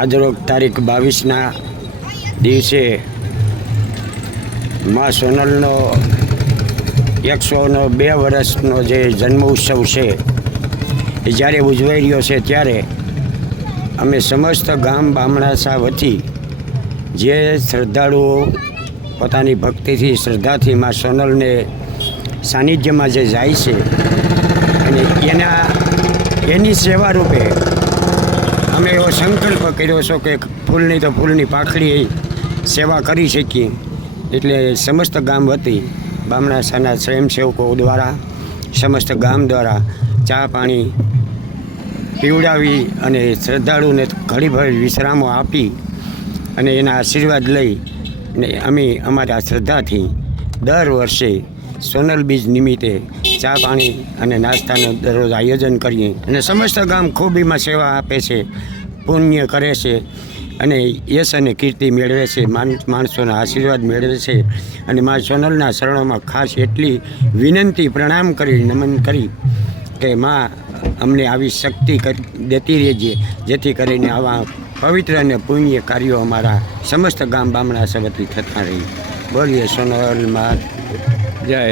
આજરોગ તારીખ 22ના દિવસે મા સોનલનો 102 વર્ષનો જે જન્મ ઉત્સવ છે એ જ્યારે ઉજવાઈ રહ્યો છે ત્યારે અમે સમસ્ત ગામ બામણાસા વતી જે શ્રદ્ધાળુઓ પોતાની ભક્તિથી શ્રદ્ધાથી મા સોનલને સાનિધ્યમાં જે જાય છે અને એની સેવા રૂપે અમે એવો સંકલ્પ કર્યો છે કે ફૂલની તો ફૂલની પાંખડી સેવા કરી શકીએ. એટલે સમસ્ત ગામ વતી બામણાસાના સ્વયંસેવકો દ્વારા સમસ્ત ગામ દ્વારા ચા પાણી પીવડાવી અને શ્રદ્ધાળુને ઘડીભર વિશ્રામો આપી અને એના આશીર્વાદ લઈ ને અમે અમારા શ્રદ્ધાથી દર વર્ષે સોનલ બીજ નિમિત્તે ચા પાણી અને નાસ્તાનું દરરોજ આયોજન કરીએ અને સમસ્ત ગામ ખૂબ એમાં સેવા આપે છે, પુણ્ય કરે છે અને યશ અને કીર્તિ મેળવે છે, માણસોના આશીર્વાદ મેળવે છે. અને મા સોનલના શરણોમાં ખાસ એટલી વિનંતી પ્રણામ કરી નમન કરી કે માં અમને આવી શક્તિ દેતી રહેજે, જેથી કરીને આવા પવિત્ર અને પુણ્ય કાર્યો અમારા સમસ્ત ગામ બામણાસા વતી થતા રહી. બોલીએ સોનલ માત જય.